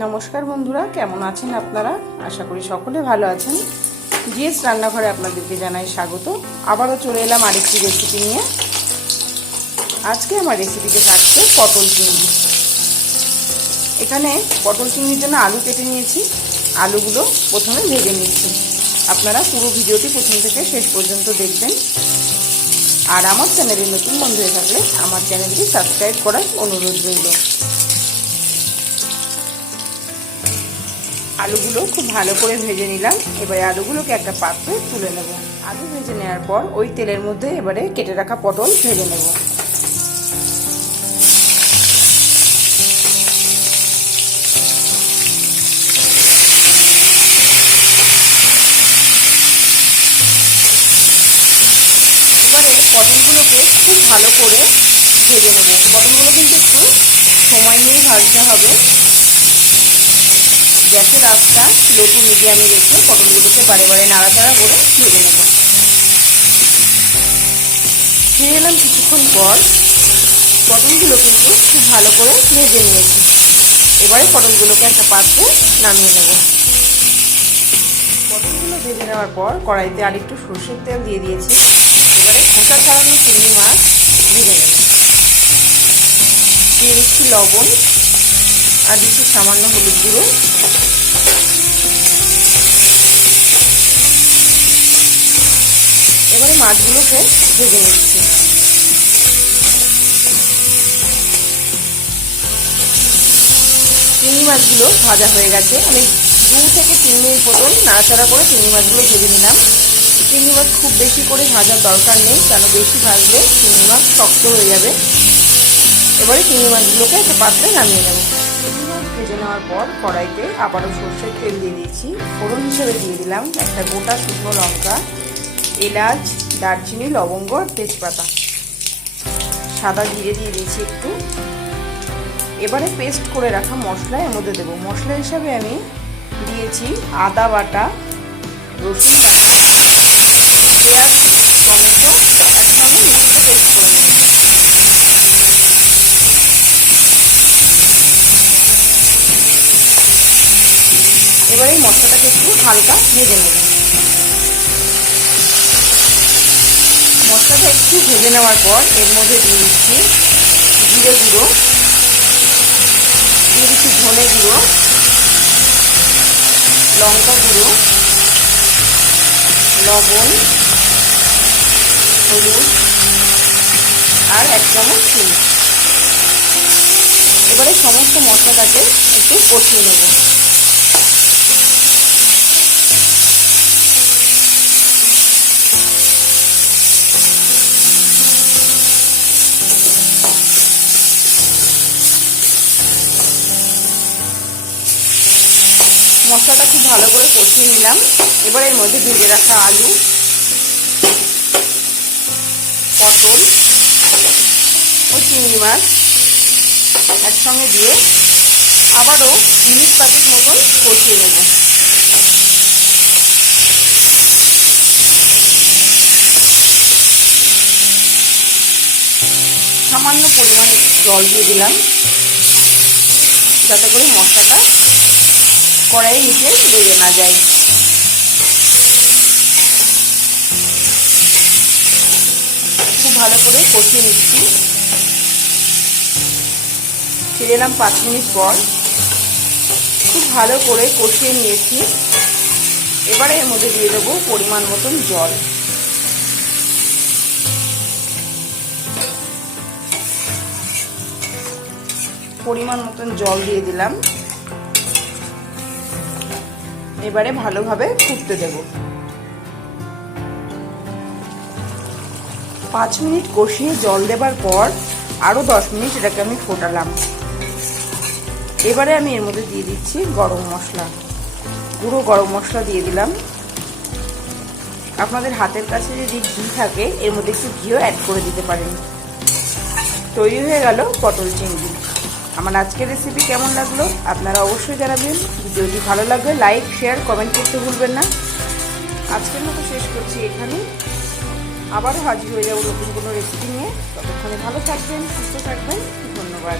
নমস্কার বন্ধুরা, কেমন আছেন আপনারা? আশা করি সকলে ভালো আছেন। জিএস রান্নাঘরে আপনাদেরকে জানাই স্বাগত। আবারও চলে এলাম আরেকটি রেসিপি নিয়ে। আজকে আমার রেসিপিতে থাকছে পটল চিংড়ি। এখানে পটল চিংড়ির জন্য আলু কেটে নিয়েছি। আলুগুলো প্রথমে ভেজে নিচ্ছি। আপনারা পুরো ভিডিওটি প্রথম থেকে শেষ পর্যন্ত দেখবেন। আর আমার চ্যানেলে নতুন বন্ধু হয়ে থাকলে আমার চ্যানেলটি সাবস্ক্রাইব করার অনুরোধ রইল। আলুগুলো খুব ভালো করে ভেজে নিলাম। এবারে আলুগুলোকে একটা পাত্রে তুলে নেব। আলু ভেজে নেওয়ার পর ওই তেলের মধ্যে এবারে কেটে রাখা পটল ভেজে নেব। পটলগুলোকে খুব ভালো করে ভেজে নেব। পটলগুলো কিন্তু একটু সময় নিয়েই ভাজতে হবে। গ্যাসের আঁচটা লো টু মিডিয়ামে রেখে পটলগুলোকে বারে বারে নাড়াচাড়া করে ভেজে নেব। ফিরে এলাম কিছুক্ষণ পর, পটলগুলো কিন্তু খুব ভালো করে ভেজে নিয়েছি। এবারে পটলগুলোকে একটা পাত্রে নামিয়ে নেব। পটলগুলো ভেজে নেওয়ার পর কড়াইতে আর একটু সর্ষের তেল দিয়ে দিয়েছি। এবারে খোসা ছাড়ানো চিংড়ি মাছ ভেজে নেব। দিয়ে দিচ্ছি লবণ আর দিচ্ছি সামান্য হলুদ গুঁড়ো। এবারে মাছগুলোকে ভেজে নিচ্ছি। চিংড়ি মাছগুলো ভাজা হয়ে গেছে। আমি দু থেকে তিন মিনিট মতন নাড়াচাড়া করে চিংড়ি মাছগুলো ভেজে নিলাম। চিংড়ি মাছ খুব বেশি করে ভাজার দরকার নেই, কেন বেশি ভাজলে চিংড়ি মাছ শক্ত হয়ে যাবে। এবারে চিংড়ি মাছগুলোকে একটা পাত্রে নামিয়ে নেব। মাছ ভেজে নেওয়ার পর কড়াইতে আবারও সর্ষের তেল দিয়ে দিয়েছি। ফোড়ন হিসেবে দিয়ে দিলাম একটা গোটা শুকনো লঙ্কা, এলাচ, দারচিনি, লবঙ্গ আর তেজপাতা। সাদা জিরে দিয়ে দিয়েছি একটু। এবারে পেস্ট করে রাখা মশলা এর মধ্যে দেবো। মশলা হিসাবে আমি দিয়েছি আদা বাটা, রসুন বাটা, পেঁয়াজ, টমেটো একসঙ্গে মিক্সিতে পেস্ট করে এবারে মশলাটাকে একটু হালকা ভেজে নেব। মশলাটা একটু ভেজে নেওয়ার পর এর মধ্যে দিয়ে দিচ্ছি জিরে গুঁড়ো, দিয়ে দিচ্ছি ধনে গুঁড়ো, লঙ্কা গুঁড়ো, লবণ, হলুদ আর এক চামচ চিনি। এবারে সমস্ত মশলাটাকে একটু কষিয়ে নেব। মশলাটা খুব ভালো করে কষিয়ে নিলাম। এবার এর মধ্যে ভেজে রাখা আলু। পটল ও চিংড়ি মাছ একসঙ্গে দিয়ে আবারও মিনিট পাতিক মতন কষিয়ে নেব। সামান্য পরিমাণে জল দিয়ে দিলাম। যাতে করে মশলাটা কড়াইয়ের নিচে লেগে না যায়। খুব ভালো করে কষিয়ে নিচ্ছি। ফিরে এলাম পাঁচ মিনিট পর। খুব ভালো করে কষিয়ে নিয়েছি। এবারে এর মধ্যে দিয়ে দেবো পরিমাণ মতন জল। পরিমাণ মতন জল দিয়ে দিলাম। এবারে ভালোভাবে ফুটতে দেব। পাঁচ মিনিট কষিয়ে জল দেবার পর আরও দশ মিনিট এটাকে আমি ফোটালাম। এবারে আমি এর মধ্যে দিয়ে দিচ্ছি গরম মশলা। গুঁড়ো গরম মশলা দিয়ে দিলাম। আপনাদের হাতের কাছে যদি ঘি থাকে, এর মধ্যে একটু ঘিও অ্যাড করে দিতে পারেন। তৈরি হয়ে গেল পটল চিংড়ি। আমার আজকের রেসিপি কেমন লাগল আপনারা অবশ্যই জানাবেন। ভিডিওটি ভালো লাগবে লাইক শেয়ার কমেন্ট করতে ভুলবেন না। আজকের মতো শেষ করছি এখানে। আবারও হাজির হয়ে যাব নতুন কোনো রেসিপি নিয়ে। ততক্ষণে ভালো থাকবেন, সুস্থ থাকবেন। ধন্যবাদ।